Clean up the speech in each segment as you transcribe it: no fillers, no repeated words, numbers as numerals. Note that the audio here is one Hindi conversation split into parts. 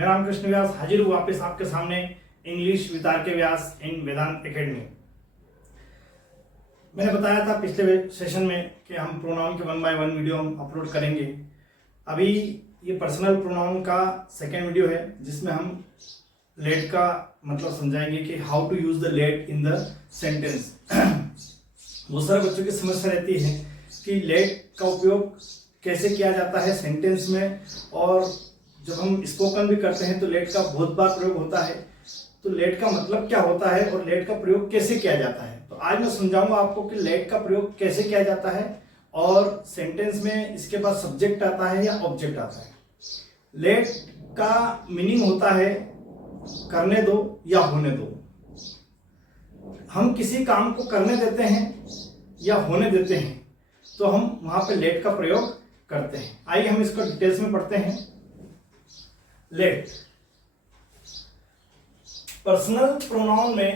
मैं रामकृष्ण व्यास हाजिर हूँ वापस आपके सामने इंग्लिश विद आर के व्यास इन वेदांत एकेडमी। मैंने बताया था पिछले सेशन में कि हम प्रोनाउन के 1 बाय 1 वीडियो हम अपलोड करेंगे। अभी ये पर्सनल प्रोनाउन का सेकेंड वीडियो है जिसमें हम लेट का मतलब समझाएंगे कि how to use the let in the sentence. बहुत सारे बच्चों की समस्या रहती है कि लेट का उपयोग कैसे किया जाता है सेंटेंस में, और जब हम स्पोकन भी करते हैं तो लेट का बहुत बार प्रयोग होता है। तो लेट का मतलब क्या होता है और लेट का प्रयोग कैसे किया जाता है, तो आज मैं समझाऊंगा आपको कि लेट का प्रयोग कैसे किया जाता है और सेंटेंस में इसके बाद सब्जेक्ट आता है या ऑब्जेक्ट आता है। लेट का मीनिंग होता है करने दो या होने दो। हम किसी काम को करने देते हैं या होने देते हैं तो हम वहां पे लेट का प्रयोग करते हैं। आइए हम इसको डिटेल्स में पढ़ते हैं। लेट पर्सनल प्रोनाउन में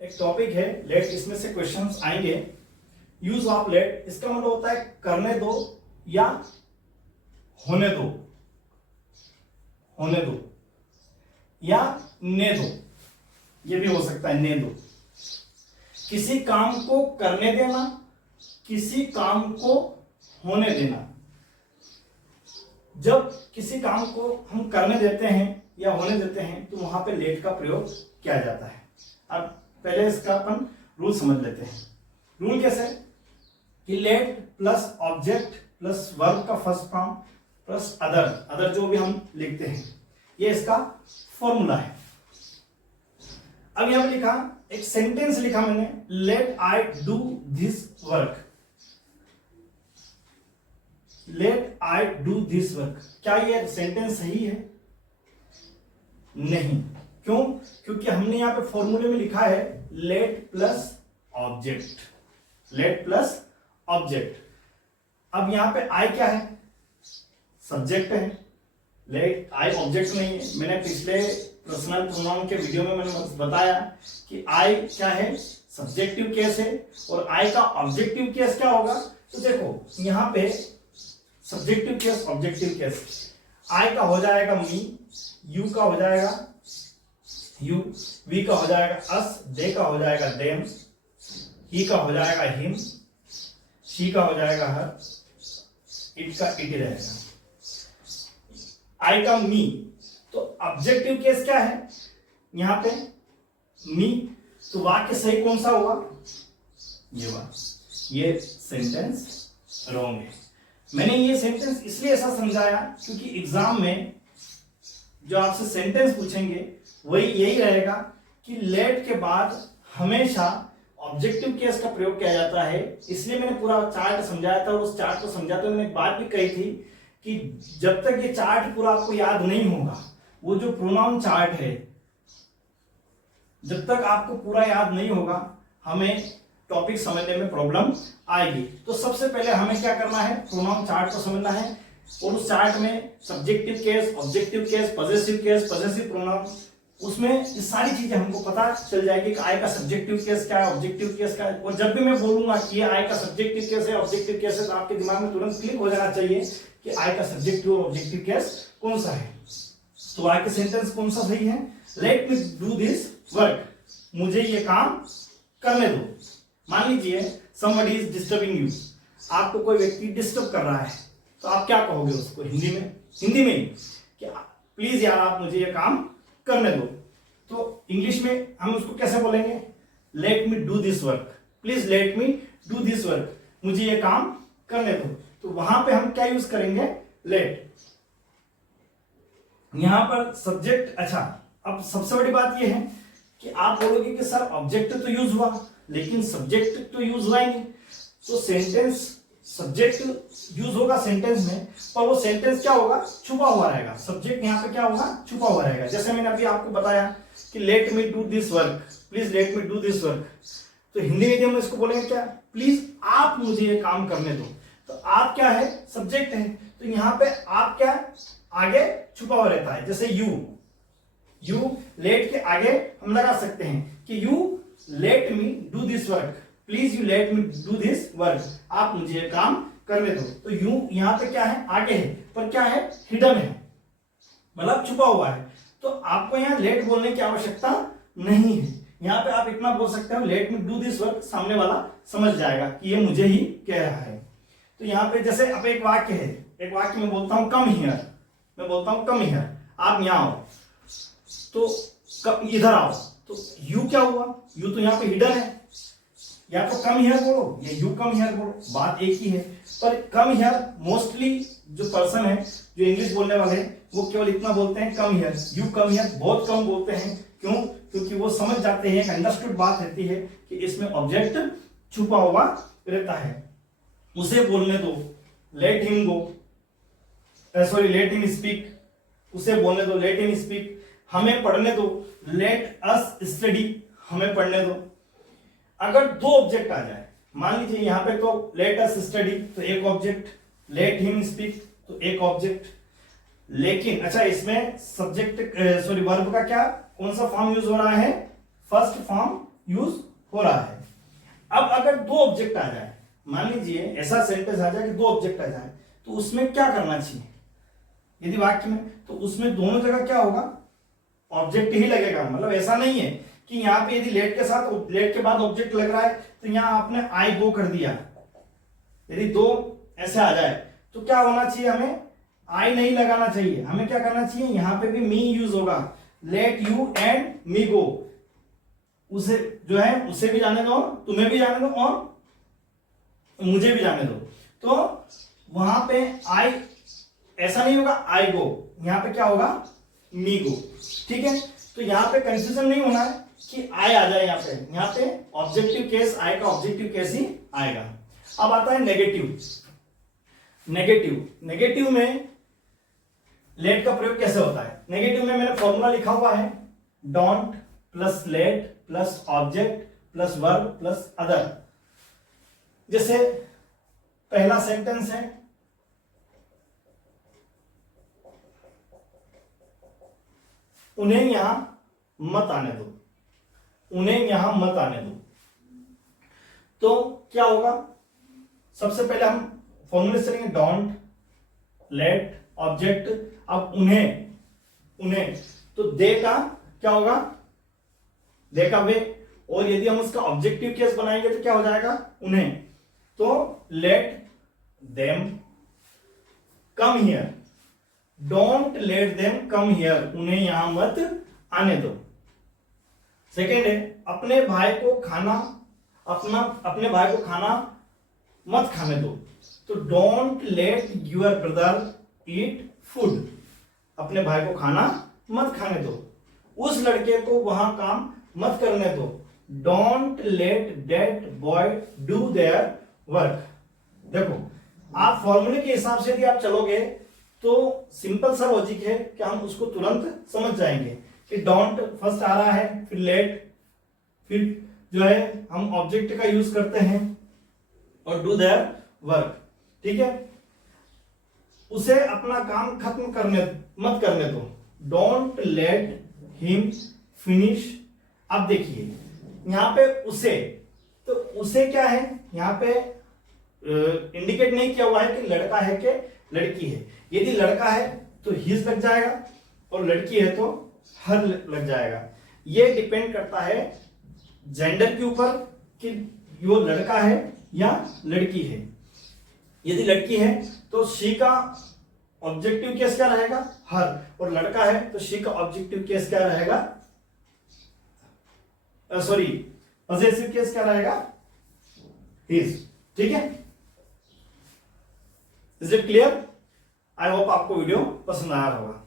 एक टॉपिक है लेट, इसमें से क्वेश्चंस आएंगे। यूज ऑफ लेट, इसका मतलब होता है करने दो या होने दो, होने दो या ने दो, ये भी हो सकता है ने दो। किसी काम को करने देना, किसी काम को होने देना। जब किसी काम को हम करने देते हैं या होने देते हैं तो वहां पे लेट का प्रयोग किया जाता है। अब पहले इसका अपन रूल समझ लेते हैं। रूल कैसे कि late plus object plus verb का फर्स्ट फॉर्म प्लस अदर जो भी हम लिखते हैं, ये इसका फॉर्मूला है। अब यहां पे लिखा एक सेंटेंस लिखा मैंने, let I do this work. Let I do this work, क्या ये सेंटेंस सही है? नहीं। क्यों? क्योंकि हमने यहां पे फॉर्मूले में लिखा है late plus object, late plus object. अब यहां पे आई क्या है? सब्जेक्ट है। लेट आई ऑब्जेक्ट नहीं है। मैंने पिछले पर्सनल प्रोनाउन के वीडियो में मैंने बताया कि आई क्या है? सब्जेक्टिव केस है। और आई का ऑब्जेक्टिव केस क्या होगा? तो देखो यहां पे सब्जेक्टिव केस ऑब्जेक्टिव केस, आई का हो जाएगा मी, यू का हो जाएगा यू, वी का हो जाएगा अस, दे का हो जाएगा देम, ही का हो जाएगा हिम, शी का हो जाएगा हर, इट का इट रहेगा। आई का मी, तो ऑब्जेक्टिव केस क्या है यहां पे? मी। तो वाक्य सही कौन सा हुआ? ये वाक्य, ये सेंटेंस रॉन्ग है। मैंने ये सेंटेंस इसलिए ऐसा समझाया क्योंकि एग्जाम में जो आपसे सेंटेंस पूछेंगे वही यही रहेगा कि लेट के बाद हमेशा ऑब्जेक्टिव केस का प्रयोग किया जाता है। इसलिए मैंने पूरा चार्ट समझाया था, और उस चार्ट को समझाते हुए मैंने एक बात भी कही थी कि जब तक ये चार्ट पूरा आपको याद नहीं होगा, वो जो प्रोनाउन चार्ट है, जब तक आपको पूरा याद नहीं होगा हमें टॉपिक समझने में प्रॉब्लम आएगी। तो सबसे पहले हमें क्या करना है? प्रोनाउन चार्ट को समझना है, और उस चार्ट में subjective case, objective case, possessive pronoun, उसमें ये सारी चीजें हमको पता चल जाएगी कि आई का सब्जेक्टिव केस क्या है, ऑब्जेक्टिव केस क्या है। और जब भी मैं बोलूंगा कि ये आई का सब्जेक्टिव केस है, ऑब्जेक्टिव केस है, तो आपके दिमाग में तुरंत क्लिक हो जाना चाहिए कि आई का सब्जेक्टिव और ऑब्जेक्टिव केस कौन सा है। तो आई के सेंटेंस कौन सा सही है? Let me do this work, मुझे ये काम करने दो। मान लीजिए somebody is disturbing you, आपको कोई व्यक्ति डिस्टर्ब कर रहा है, तो आप क्या कहोगे उसको हिंदी में ही कि प्लीज यार आप मुझे ये काम करने दो। तो इंग्लिश में हम उसको कैसे बोलेंगे? Let me do this work, please let me do this work, मुझे ये काम करने दो। तो वहां पे हम क्या यूज करेंगे? लेट। यहां पर सब्जेक्ट, अच्छा अब सबसे बड़ी बात यह है कि आप बोलोगे कि सर ऑब्जेक्ट तो यूज हुआ लेकिन सब्जेक्ट तो यूज हुआ ही नहीं। तो सेंटेंस सब्जेक्ट यूज होगा सेंटेंस में, पर वो सेंटेंस क्या होगा? छुपा हुआ रहेगा। सब्जेक्ट यहां पे क्या होगा? छुपा हुआ रहेगा। जैसे मैंने अभी आपको बताया कि let me do this work, please let me do this work, तो हिंदी मीडियम में इसको बोलेंगे क्या? प्लीज आप मुझे ये काम करने दो। तो आप क्या है? सब्जेक्ट है। तो यहां पे आप क्या आगे छुपा हुआ रहता है। जैसे यू लेट के आगे हम लगा सकते हैं कि you let me do this work, please you let me do this work, आप मुझे काम करने दो। तो यू यहां पे क्या है? आगे है, पर क्या है? हिडन है। मतलब छुपा हुआ है। तो आपको यहाँ लेट बोलने की आवश्यकता नहीं है। यहाँ पे आप इतना बोल सकते हो let me do this work, सामने वाला समझ जाएगा कि ये मुझे ही कह रहा है। तो यहाँ पे जैसे अब एक वाक्य है, एक वाक्य में बोलता हूं कम हियर, मैं बोलता हूं कम हियर, आप यहाँ आओ, तो इधर आओ, तो यू क्या हुआ, यू तो यहाँ पे हिडन है, या तो कम हियर बोलो या यू कम हियर बोलो, बात एक ही है। पर कम हियर मोस्टली जो पर्सन है, जो इंग्लिश बोलने वाले हैं, वो केवल इतना बोलते हैं come here, you come here बहुत कम बोलते हैं। क्यों? क्योंकि वो समझ जाते हैं, एक अंडरस्टूड बात रहती है कि इसमें ऑब्जेक्ट छुपा हुआ रहता है। उसे बोलने दो, let him go, sorry let him speak, उसे बोलने दो, लेट हिम स्पीक। हमें पढ़ने दो, लेट अस स्टडी, हमें पढ़ने दो। अगर दो ऑब्जेक्ट आ जाए, मान लीजिए यहाँ पे तो लेट अस स्टडी तो एक ऑब्जेक्ट, लेट हिम स्पीक तो एक ऑब्जेक्ट, लेकिन अच्छा इसमें सब्जेक्ट सॉरी वर्ब का क्या कौन सा फॉर्म यूज हो रहा है, फर्स्ट फॉर्म यूज हो रहा है। अब अगर दो ऑब्जेक्ट आ जाए, मान लीजिए ऐसा सेंटेंस आ जाए कि दो ऑब्जेक्ट आ जाए, तो उसमें क्या करना चाहिए यदि वाक्य में, तो उसमें दोनों जगह क्या होगा, ऑब्जेक्ट ही लगेगा। मतलब ऐसा नहीं है कि यहाँ पे यदि लेट के साथ लेट के बाद ऑब्जेक्ट लग रहा है तो यहाँ आपने आई गो कर दिया। यदि दो ऐसे आ जाए तो क्या होना चाहिए, हमें आई नहीं लगाना चाहिए, हमें क्या करना चाहिए, यहाँ पे भी मी यूज होगा, लेट यू एंड मी गो। उसे जो है उसे भी जाने दो, तुम्हें भी जाने दो और मुझे भी जाने दो। तो वहां पे आई ऐसा नहीं होगा आई गो, यहां पे क्या होगा मी गो। ठीक है, तो यहां पे कंफ्यूजन नहीं होना है कि आई आ जाए, यहाँ पे ऑब्जेक्टिव केस आई का ऑब्जेक्टिव केस ही आएगा। अब आता है नेगेटिव। नेगेटिव में लेट का प्रयोग कैसे होता है। नेगेटिव में मैंने फॉर्मूला लिखा हुआ है, don't plus late plus object plus verb plus other. जैसे पहला सेंटेंस है, उन्हें यहां मत आने दो, उन्हें यहां मत आने दो। तो क्या होगा, सबसे पहले हम फॉर्मूले से लेंगे, डोंट लेट ऑब्जेक्ट, अब उन्हें तो दे का क्या होगा, दे का वे, और यदि हम उसका ऑब्जेक्टिव केस बनाएंगे तो क्या हो जाएगा, उन्हें, तो let them come here, don't let them come here, उन्हें यहां मत आने दो। सेकेंड है, अपने भाई को खाना मत खाने दो, तो don't let your brother eat food, अपने भाई को खाना मत खाने दो। उस लड़के को वहां काम मत करने दो, don't let that boy do their work. देखो आप फॉर्मूले के हिसाब से यदि आप चलोगे तो सिंपल सा लॉजिक है कि हम उसको तुरंत समझ जाएंगे कि डोंट फर्स्ट आ रहा है, फिर लेट, फिर जो है हम ऑब्जेक्ट का यूज करते हैं और डू देयर वर्क। ठीक है, उसे अपना काम खत्म मत करने दो, डोंट लेट हिम फिनिश। अब देखिए यहां पे उसे, तो उसे क्या है, यहां पे इंडिकेट नहीं किया हुआ है कि लड़का है कि लड़की है। यदि लड़का है तो हिज लग जाएगा और लड़की है तो हर लग जाएगा। ये डिपेंड करता है जेंडर के ऊपर कि वो लड़का है या लड़की है। यदि लड़की है तो शी का ऑब्जेक्टिव केस क्या रहेगा, हर, और लड़का है तो शी का ऑब्जेक्टिव केस क्या रहेगा, सॉरी पॉसेसिव केस क्या रहेगा, हिज। ठीक है, is it clear? I hope आपको वीडियो पसंद आया होगा।